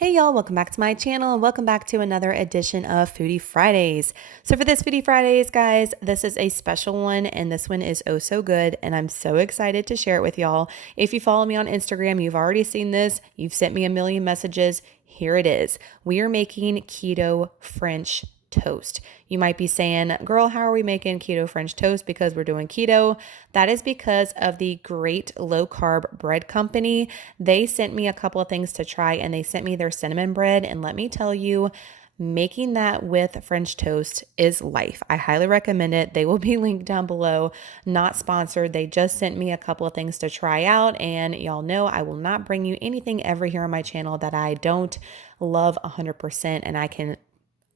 Hey y'all, welcome back to my channel and welcome back to another edition of Foodie Fridays. So for this Foodie Fridays, guys, this is a special one and this one is oh so good and I'm so excited to share it with y'all. If you follow me on Instagram, you've already seen this. You've sent me a million messages. Here it is. We are making keto French toast. You might be saying, girl, how are we making keto French toast? Because we're doing keto. That is because of the great low carb bread company. They sent me a couple of things to try and they sent me their cinnamon bread. And let me tell you, making that with French toast is life. I highly recommend it. They will be linked down below. Not sponsored. They just sent me a couple of things to try out. And y'all know I will not bring you anything ever here on my channel that I don't love 100%. And I can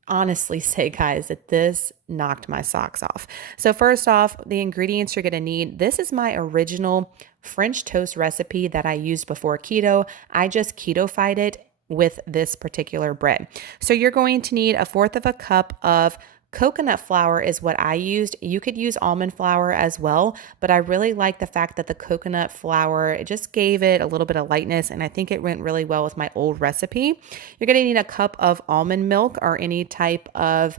honestly say, guys, that this knocked my socks off. So first off, the ingredients you're going to need. This is my original French toast recipe that I used before keto. I just keto-fied it with this particular bread. So you're going to need 1/4 cup of coconut flour is what I used. You could use almond flour as well, but I really like the fact that the coconut flour, it just gave it a little bit of lightness, and I think it went really well with my old recipe. You're going to need a cup of almond milk or any type of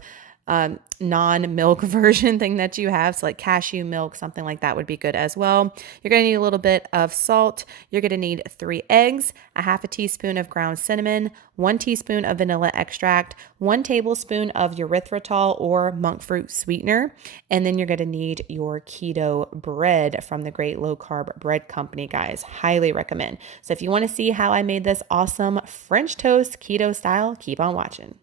non-milk version thing that you have. So like cashew milk, something like that would be good as well. You're going to need a little bit of salt. You're going to need 3 eggs, 1/2 teaspoon of ground cinnamon, 1 teaspoon of vanilla extract, 1 tablespoon of erythritol or Monkfruit sweetener. And then you're going to need your keto bread from the great low carb bread company, guys. Highly recommend. So if you want to see how I made this awesome French toast keto style, keep on watching.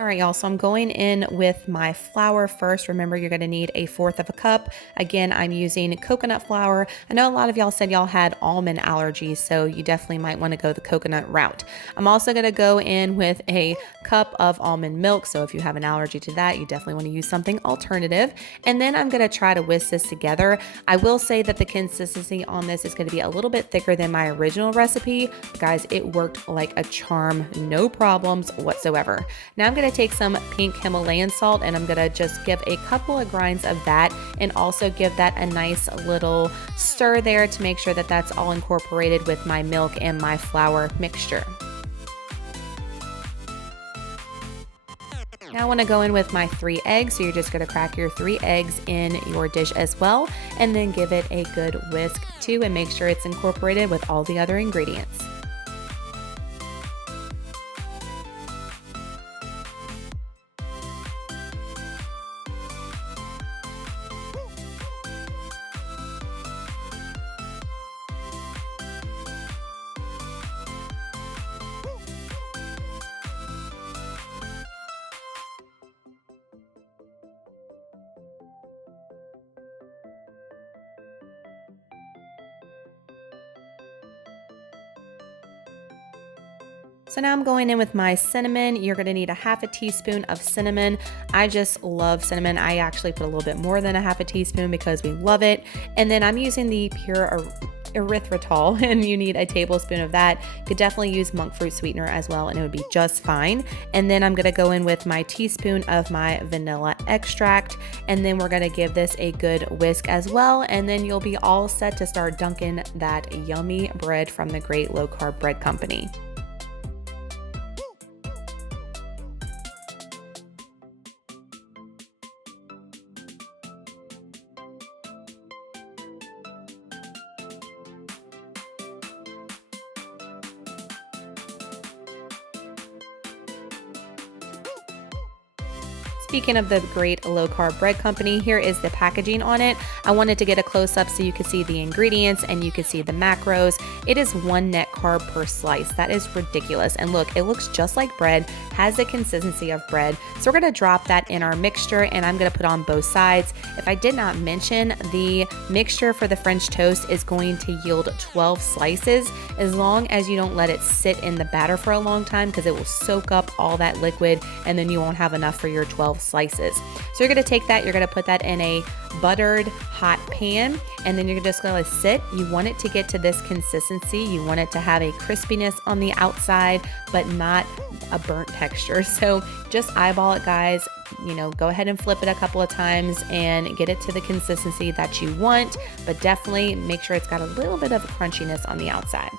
All right, y'all, so I'm going in with my flour first. Remember, you're going to need 1/4 cup. Again, I'm using coconut flour. I know a lot of y'all said y'all had almond allergies, so you definitely might want to go the coconut route. I'm also going to go in with a cup of almond milk, so if you have an allergy to that, you definitely want to use something alternative. And then I'm going to try to whisk this together. I will say that the consistency on this is going to be a little bit thicker than my original recipe. Guys, it worked like a charm, no problems whatsoever. Now I'm going to take some pink Himalayan salt and I'm going to just give a couple of grinds of that and also give that a nice little stir there to make sure that that's all incorporated with my milk and my flour mixture. Now I want to go in with my 3 eggs. So you're just going to crack your 3 eggs in your dish as well and then give it a good whisk too and make sure it's incorporated with all the other ingredients. So now I'm going in with my cinnamon. You're going to need 1/2 teaspoon of cinnamon. I just love cinnamon. I actually put a little bit more than 1/2 teaspoon because we love it. And then I'm using the pure erythritol and you need a tablespoon of that. You could definitely use monk fruit sweetener as well and it would be just fine. And then I'm going to go in with my teaspoon of my vanilla extract and then we're going to give this a good whisk as well, and then you'll be all set to start dunking that yummy bread from the great low carb bread company. Speaking of the great low carb bread company, here is the packaging on it. I wanted to get a close up so you could see the ingredients and you could see the macros. It is 1 net carb per slice. That is ridiculous. And look, it looks just like bread, has the consistency of bread. So we're going to drop that in our mixture and I'm going to put on both sides. If I did not mention, the mixture for the French toast is going to yield 12 slices as long as you don't let it sit in the batter for a long time because it will soak up all that liquid and then you won't have enough for your 12 slices. So you're going to take that, you're going to put that in a buttered hot pan, and then you're just going to sit. You want it to get to this consistency. You want it to have a crispiness on the outside, but not a burnt texture. So just eyeball it, guys. go ahead and flip it a couple of times and get it to the consistency that you want, but definitely make sure it's got a little bit of crunchiness on the outside.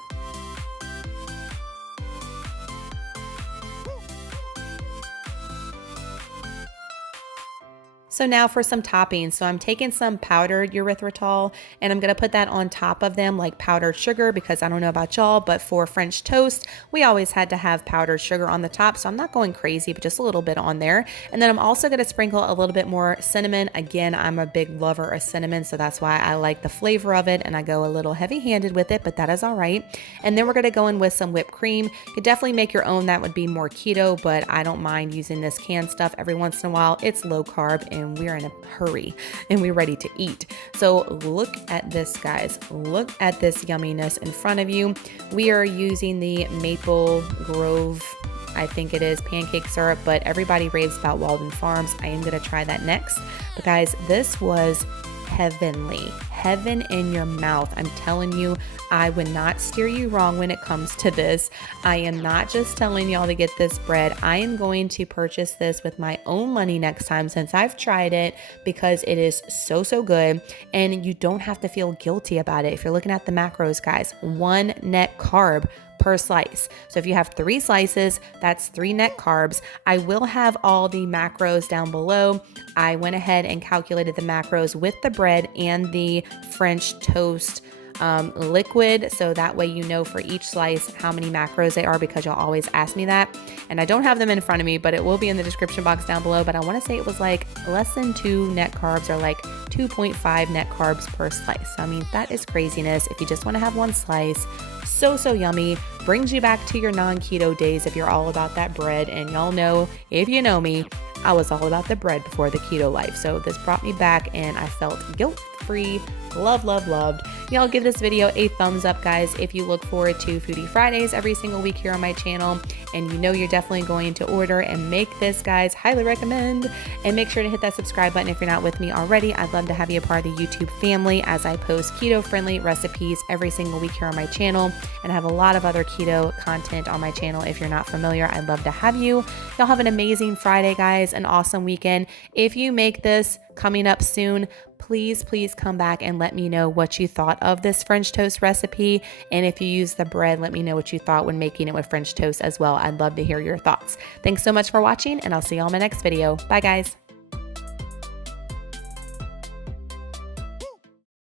So now for some toppings. So I'm taking some powdered erythritol and I'm going to put that on top of them like powdered sugar, because I don't know about y'all, but for French toast, we always had to have powdered sugar on the top. So I'm not going crazy, but just a little bit on there. And then I'm also going to sprinkle a little bit more cinnamon. Again, I'm a big lover of cinnamon, so that's why I like the flavor of it and I go a little heavy-handed with it, but that is all right. And then we're going to go in with some whipped cream. You could definitely make your own. That would be more keto, but I don't mind using this canned stuff every once in a while. It's low carb and we're in a hurry and we're ready to eat. So look at this, guys. Look at this yumminess in front of you. We are using the Maple Grove, I think it is, pancake syrup, but everybody raves about Walden Farms. I am going to try that next. But guys, this was heavenly. Heaven in your mouth. I'm telling you, I would not steer you wrong when it comes to this. I am not just telling y'all to get this bread. I am going to purchase this with my own money next time since I've tried it, because it is so, so good. And you don't have to feel guilty about it. If you're looking at the macros, guys, 1 net carb per slice. So if you have 3 slices, that's 3 net carbs. I will have all the macros down below. I went ahead and calculated the macros with the bread and the French toast liquid, so that way you know for each slice how many macros they are, because y'all always ask me that. And I don't have them in front of me, but it will be in the description box down below. But I want to say it was like less than 2 net carbs, or like 2.5 net carbs per slice. So, I mean, that is craziness. If you just want to have 1 slice, so, so yummy. Brings you back to your non-keto days if you're all about that bread. And y'all know, if you know me, I was all about the bread before the keto life. So this brought me back and I felt guilt-free. Loved. Y'all give this video a thumbs up, guys, if you look forward to Foodie Fridays every single week here on my channel. And you know you're definitely going to order and make this, guys. Highly recommend. And make sure to hit that subscribe button if you're not with me already. I'd love to have you a part of the YouTube family, as I post keto-friendly recipes every single week here on my channel. And I have a lot of other keto content on my channel. If you're not familiar, I'd love to have you. Y'all have an amazing Friday, guys. An awesome weekend. If you make this coming up soon, please come back and let me know what you thought of this French toast recipe. And if you use the bread, let me know what you thought when making it with French toast as well. I'd love to hear your thoughts. Thanks so much for watching, and I'll see you on my next video. Bye, guys.